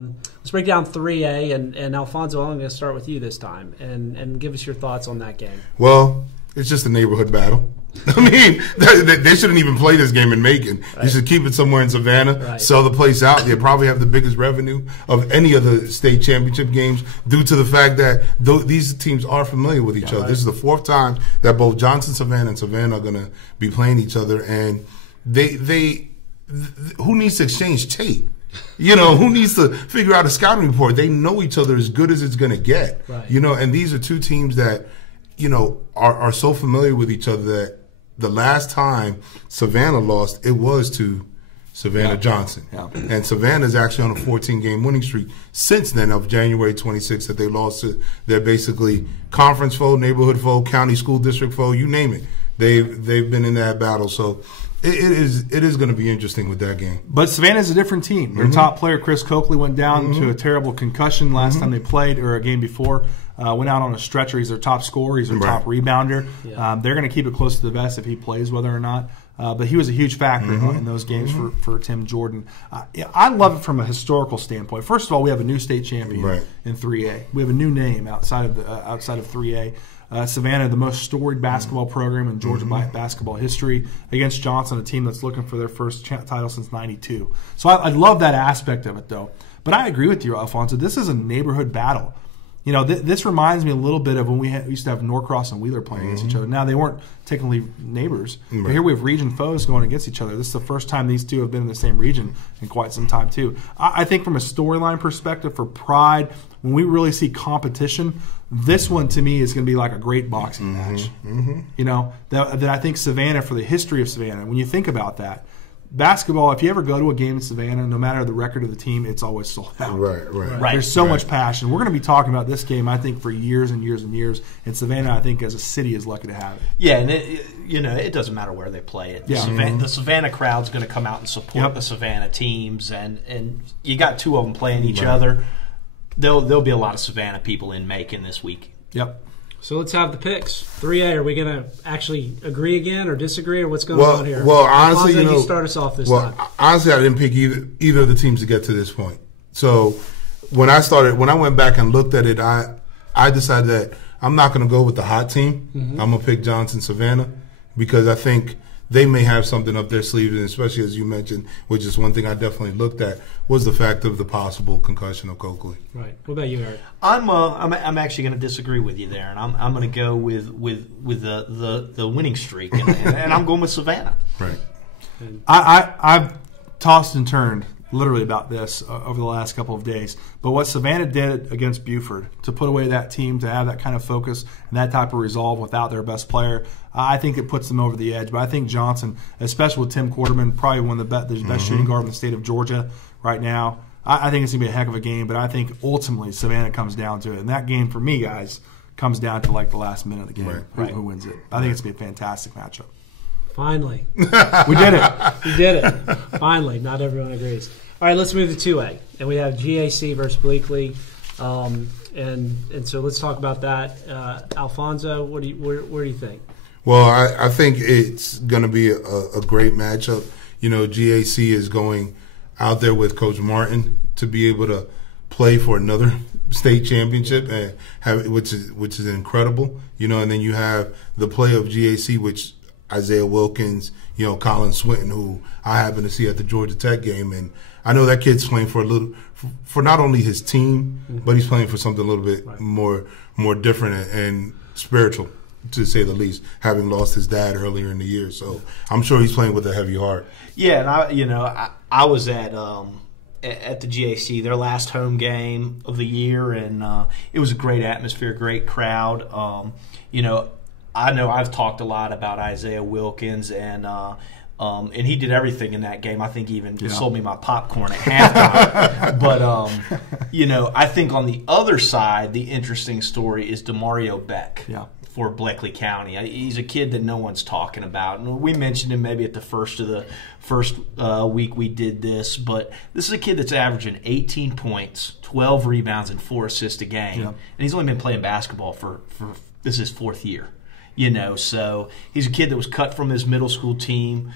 Let's break down 3A, and Alfonso, I'm going to start with you this time, and give us your thoughts on that game. Well, it's just a neighborhood battle. I mean, they shouldn't even play this game in Macon. Right. You should keep it somewhere in Savannah, right. Sell the place out. They probably have the biggest revenue of any of the state championship games due to the fact that these teams are familiar with each other. Right. This is the fourth time that both Johnson, Savannah, and Savannah are going to be playing each other, and who needs to exchange tape? You know, who needs to figure out a scouting report? They know each other as good as it's going to get. Right. You know, and these are two teams that, you know, are so familiar with each other that the last time Savannah lost, it was to Savannah Johnson. Yeah. And Savannah's actually on a 14-game winning streak since then of January 26th that they lost to their basically conference foe, neighborhood foe, county school district foe, you name it. They've been in that battle. So it is going to be interesting with that game. But Savannah's a different team. Their top player, Chris Coakley, went down to a terrible concussion last time they played, or a game before. Went out on a stretcher. He's their top scorer. He's their top rebounder. Yeah. They're going to keep it close to the vest if he plays, whether or not. But he was a huge factor in those games for Tim Jordan. I love it from a historical standpoint. First of all, we have a new state champion in 3A. We have a new name outside of 3A. Savannah, the most storied basketball program in Georgia basketball history, against Johnson, a team that's looking for their first title since '92. So I love that aspect of it, though. But I agree with you, Alfonso. This is a neighborhood battle. You know, this reminds me a little bit of when we used to have Norcross and Wheeler playing against each other. Now, they weren't technically neighbors, but here we have region foes going against each other. This is the first time these two have been in the same region in quite some time, too. I think from a storyline perspective, for Pride, when we really see competition, this one, to me, is going to be like a great boxing match. You know, that I think Savannah, for the history of Savannah, when you think about that, basketball, if you ever go to a game in Savannah, no matter the record of the team, it's always sold out. Right. There's so much passion. We're going to be talking about this game, I think, for years and years and years. And Savannah, I think, as a city, is lucky to have it. Yeah, and it doesn't matter where they play it. The Savannah crowd's going to come out and support the Savannah teams, and you got two of them playing each other. There'll be a lot of Savannah people in Macon this week. Yep. So let's have the picks. 3A, are we going to actually agree again or disagree, or what's going on here? Well, honestly, Alfonso, you start us off this time. Honestly, I didn't pick either of the teams to get to this point. So when I went back and looked at it, I decided that I'm not going to go with the hot team. I'm going to pick Johnson Savannah because I think they may have something up their sleeves, and especially as you mentioned, which is one thing I definitely looked at, was the fact of the possible concussion of Coakley. Right. What about you, Eric? I'm actually going to disagree with you there, and I'm going to go with the winning streak, and I'm going with Savannah. Right. I've tossed and turned literally about this over the last couple of days. But what Savannah did against Buford, to put away that team, to have that kind of focus and that type of resolve without their best player, I think it puts them over the edge. But I think Johnson, especially with Tim Quarterman, probably one of the best shooting guard in the state of Georgia right now, I think it's going to be a heck of a game. But I think ultimately Savannah comes down to it. And that game, for me, guys, comes down to like the last minute of the game, who wins it. I think it's going to be a fantastic matchup. Finally. We did it. We did it. Finally. Not everyone agrees. All right, let's move to 2A. And we have GAC versus Bleakley. And so let's talk about that. Alfonso, where do you think? Well, I think it's going to be a great matchup. You know, GAC is going out there with Coach Martin to be able to play for another state championship, and which is incredible. You know, and then you have the play of GAC, which Isaiah Wilkins, you know, Colin Swinton, who I happened to see at the Georgia Tech game, and I know that kid's playing for not only his team, but he's playing for something a little bit more different and spiritual, to say the least, having lost his dad earlier in the year. So I'm sure he's playing with a heavy heart. Yeah, and I was at the GAC, their last home game of the year, and it was a great atmosphere, great crowd. You know I've talked a lot about Isaiah Wilkins, and he did everything in that game. I think he even sold me my popcorn at halftime. But I think on the other side, the interesting story is DeMario Beck. Yeah. For Bleckley County. He's a kid that no one's talking about. And we mentioned him maybe at the first week we did this, but this is a kid that's averaging 18 points, 12 rebounds, and 4 assists a game. Yeah. And he's only been playing basketball for this is his 4th year. So he's a kid that was cut from his middle school team,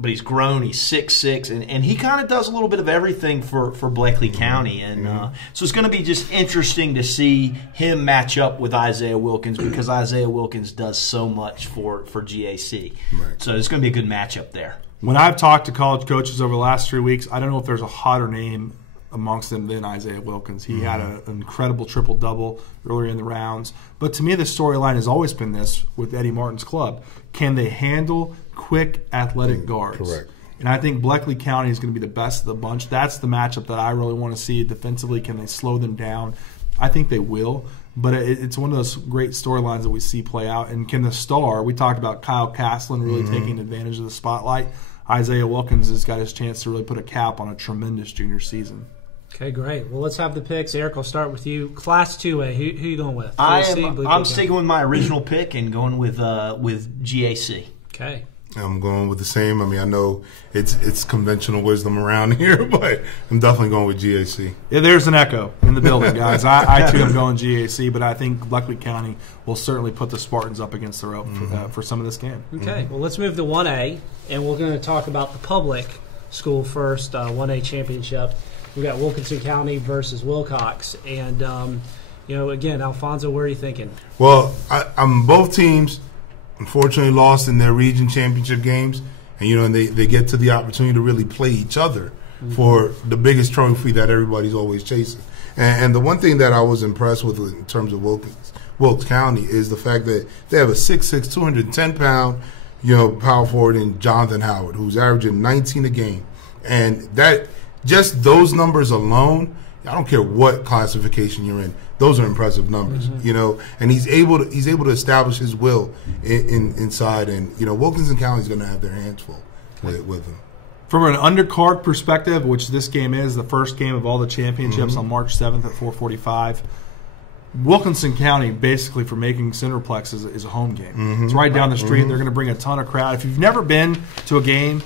but he's grown. He's 6'6", and he kind of does a little bit of everything for Bleckley County. And so it's going to be just interesting to see him match up with Isaiah Wilkins, because Isaiah Wilkins does so much for GAC. Right. So it's going to be a good matchup there. When I've talked to college coaches over the last 3 weeks, I don't know if there's a hotter name amongst them than Isaiah Wilkins. He had an incredible triple-double earlier in the rounds. But to me, the storyline has always been this with Eddie Martin's club. Can they handle quick, athletic guards? Correct. And I think Bleckley County is going to be the best of the bunch. That's the matchup that I really want to see. Defensively, can they slow them down? I think they will. But it's one of those great storylines that we see play out. And can the star, we talked about Kyle Castlin really taking advantage of the spotlight. Isaiah Wilkins has got his chance to really put a cap on a tremendous junior season. Okay, great. Well, let's have the picks. Eric, I'll start with you. Class 2A, who are you going with? I'm sticking with my original pick and going with GAC. Okay. I'm going with the same. I mean, I know it's conventional wisdom around here, but I'm definitely going with GAC. Yeah, there's an echo in the building, guys. I too am going GAC, but I think Bleckley County will certainly put the Spartans up against the rope for some of this game. Okay, well, let's move to 1A, and we're going to talk about the public school first, 1A championship. We've got Wilkinson County versus Wilcox, and, again, Alfonso, where are you thinking? Well, I'm both teams unfortunately lost in their region championship games, and they get to the opportunity to really play each other for the biggest trophy that everybody's always chasing. And the one thing that I was impressed with in terms of Wilkes County is the fact that they have a 6'6", 210-pound, power forward in Jonathan Howard, who's averaging 19 a game, and that just those numbers alone, I don't care what classification you're in, those are impressive numbers, and he's able to establish his will inside, and Wilkinson County is going to have their hands full with him. From an undercard perspective, which this game is the first game of all the championships on March 7th at 4:45, Wilkinson County, basically for Macon Cinderplex, is a home game. It's right down the street. They're going to bring a ton of crowd. If you've never been to a game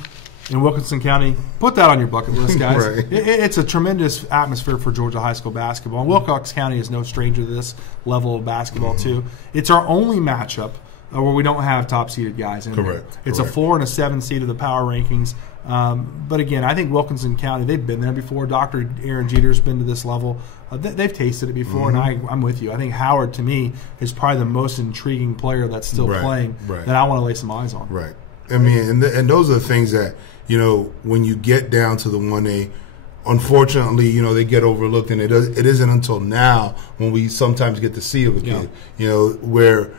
in Wilkinson County, put that on your bucket list, guys. Right. It's a tremendous atmosphere for Georgia high school basketball. And Wilcox County is no stranger to this level of basketball, too. It's our only matchup where we don't have top-seeded guys in there. It's a 4 and a 7 seed of the power rankings. But, again, I think Wilkinson County, they've been there before. Dr. Aaron Jeter's been to this level. They've tasted it before, and I'm with you. I think Howard, to me, is probably the most intriguing player that's still playing that I want to lay some eyes on. Right. I mean, and those are the things that, when you get down to the 1A, unfortunately, they get overlooked, and it isn't until now when we sometimes get to see of a kid, where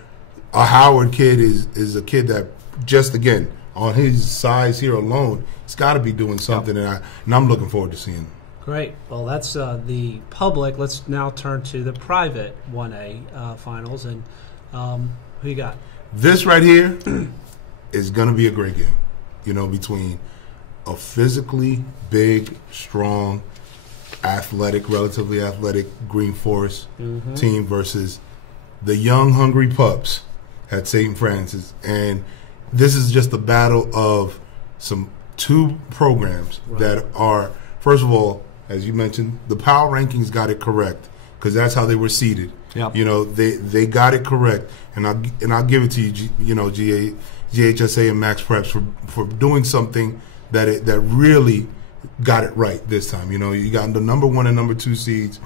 a Howard kid is a kid that just, again, on his size here alone, he's got to be doing something, and I'm looking forward to seeing him. Great. Well, that's the public. Let's now turn to the private 1A finals, and who you got? This right here is going to be a great game, between a physically big, strong, relatively athletic Green Forest team versus the young, hungry pups at St. Francis. And this is just a battle of two programs that are, first of all, as you mentioned, the power rankings got it correct because that's how they were seeded. Yep. They got it correct, and I'll give it to you, GHSA and Max Preps for doing something that really got it right this time. You got the number 1 and number 2 seeds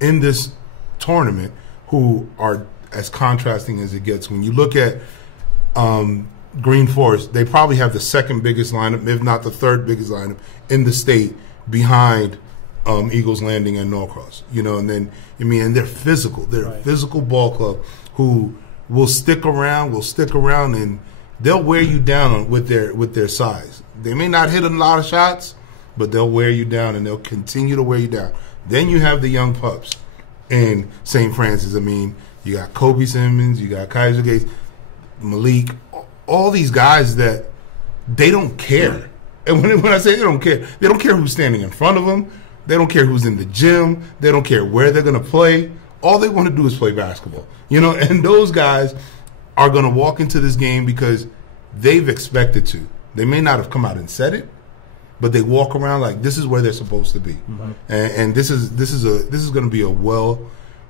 in this tournament who are as contrasting as it gets. When you look at Green Forest, they probably have the second biggest lineup, if not the third biggest lineup in the state, behind Eagles Landing and Norcross. And then and they're physical. They're a physical ball club who will stick around, and they'll wear you down with their size. They may not hit a lot of shots, but they'll wear you down, and they'll continue to wear you down. Then you have the young pups in St. Francis. You got Kobe Simmons, you got Kaiser Gates, Malik, all these guys that they don't care. And when I say they don't care who's standing in front of them. They don't care who's in the gym. They don't care where they're going to play. All they want to do is play basketball. And those guys are going to walk into this game because they've expected to. They may not have come out and said it, but they walk around like this is where they're supposed to be. And this is going to be a well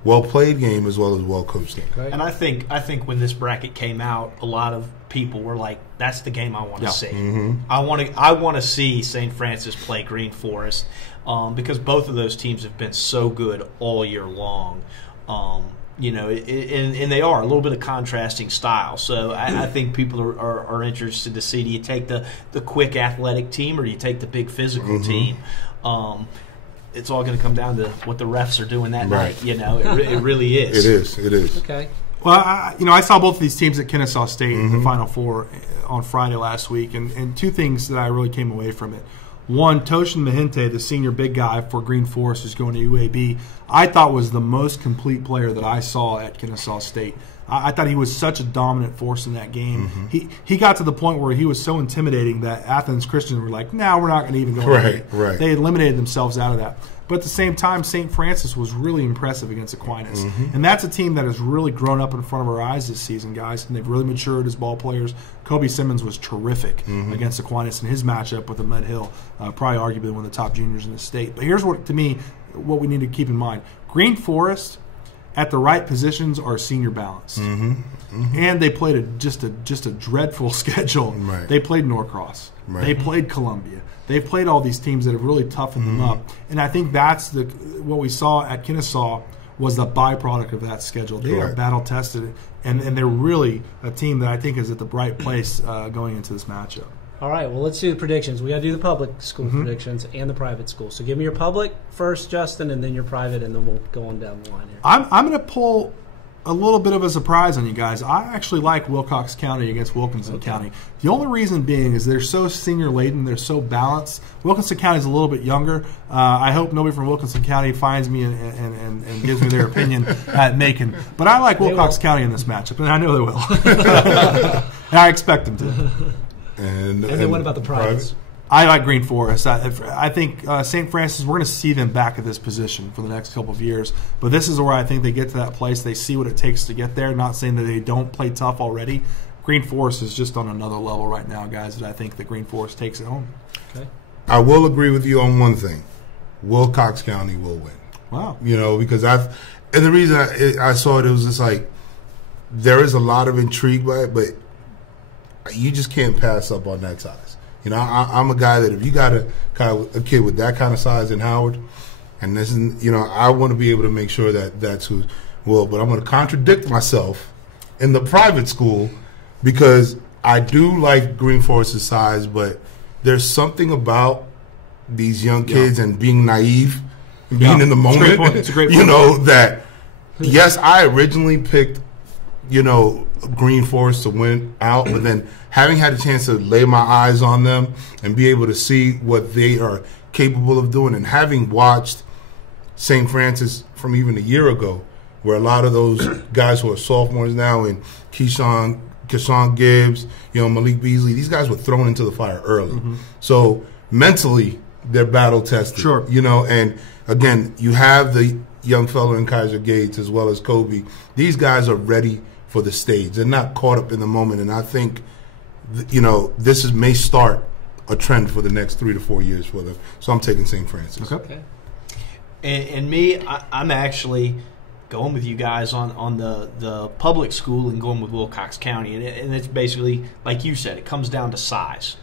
played game as well as well coached game. Okay. And I think when this bracket came out, a lot of people were like, that's the game I want to see. Mm-hmm. I want to see St. Francis play Green Forest because both of those teams have been so good all year long. You know, and they are a little bit of contrasting style. So I think people are interested to see, do you take the quick athletic team or do you take the big physical team? It's all going to come down to what the refs are doing that night. You know, it really is. It is. Okay. Well, I saw both of these teams at Kennesaw State in the Final Four on Friday last week, and two things that I really came away from it. One, Toshin Mahinte, the senior big guy for Green Forest, who's going to UAB, I thought was the most complete player that I saw at Kennesaw State. I thought he was such a dominant force in that game. He got to the point where he was so intimidating that Athens Christians were like, no, we're not going to even go. Right. They eliminated themselves out of that. But at the same time, St. Francis was really impressive against Aquinas. And that's a team that has really grown up in front of our eyes this season, guys, and they've really matured as ball players. Kobe Simmons was terrific against Aquinas in his matchup with the Med Hill, probably arguably one of the top juniors in the state. But here's what, to me, what we need to keep in mind. Green Forest, at the right positions, are senior balanced. And they played just a dreadful schedule. Right. They played Norcross. Right. They played Columbia. They've played all these teams that have really toughened them up. And I think that's what we saw at Kennesaw was the byproduct of that schedule. They are battle-tested, and they're really a team that I think is at the right place going into this matchup. All right, well, let's do the predictions. We got to do the public school predictions and the private school. So give me your public first, Justin, and then your private, and then we'll go on down the line here. I'm going to pull a little bit of a surprise on you guys. I actually like Wilcox County against Wilkinson County. The only reason being is they're so senior-laden, they're so balanced. Wilkinson County is a little bit younger. I hope nobody from Wilkinson County finds me and gives me their opinion at Macon. But I like Wilcox County in this matchup, and I know they will. And I expect them to. And then what about the privates? I like Green Forest. I think St. Francis, we're going to see them back at this position for the next couple of years. But this is where I think they get to that place. They see what it takes to get there. Not saying that they don't play tough already. Green Forest is just on another level right now, guys, that I think that Green Forest takes it home. Okay. I will agree with you on one thing. Wilcox County will win. Wow. You know, because and the reason I saw it was just like there is a lot of intrigue by it, but you just can't pass up on that size. You know, I'm a guy that if you got a kid with that kind of size in Howard, and this is, you know, I want to be able to make sure that that's who will. But I'm going to contradict myself in the private school because I do like Green Forest's size, but there's something about these young kids and being naive, being in the moment. It's a great point. You know, that, yes, I originally picked, you know, Green Forest to win out, but then having had a chance to lay my eyes on them and be able to see what they are capable of doing, and having watched St. Francis from even a year ago, where a lot of those guys who are sophomores now, and Keyshawn Gibbs, you know, Malik Beasley, these guys were thrown into the fire early. So mentally, they're battle tested. Sure. You know, and again, you have the young fellow in Kaiser Gates as well as Kobe. These guys are ready for the stage. They're not caught up in the moment, and I think, you know, this may start a trend for the next 3 to 4 years for them. So I'm taking St. Francis. Okay. And me, I'm actually going with you guys on the public school and going with Wilcox County. And it's basically, like you said, it comes down to size.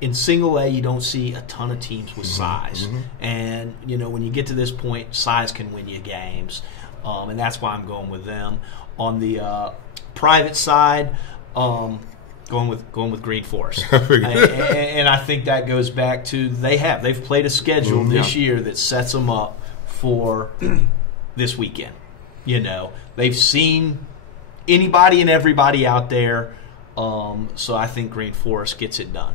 In single A, you don't see a ton of teams with size. And, you know, when you get to this point, size can win you games. And that's why I'm going with them. On the private side, going with Green Forest, and I think that goes back to they've played a schedule this year that sets them up for this weekend. You know, they've seen anybody and everybody out there, so I think Green Forest gets it done.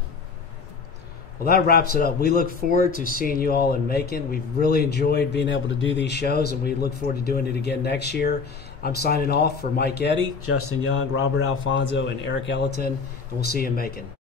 Well, that wraps it up. We look forward to seeing you all in Macon. We've really enjoyed being able to do these shows, and we look forward to doing it again next year. I'm signing off for Mike Eddy, Justin Young, Robert Alfonso, and Eric Ellington, and we'll see you in Macon.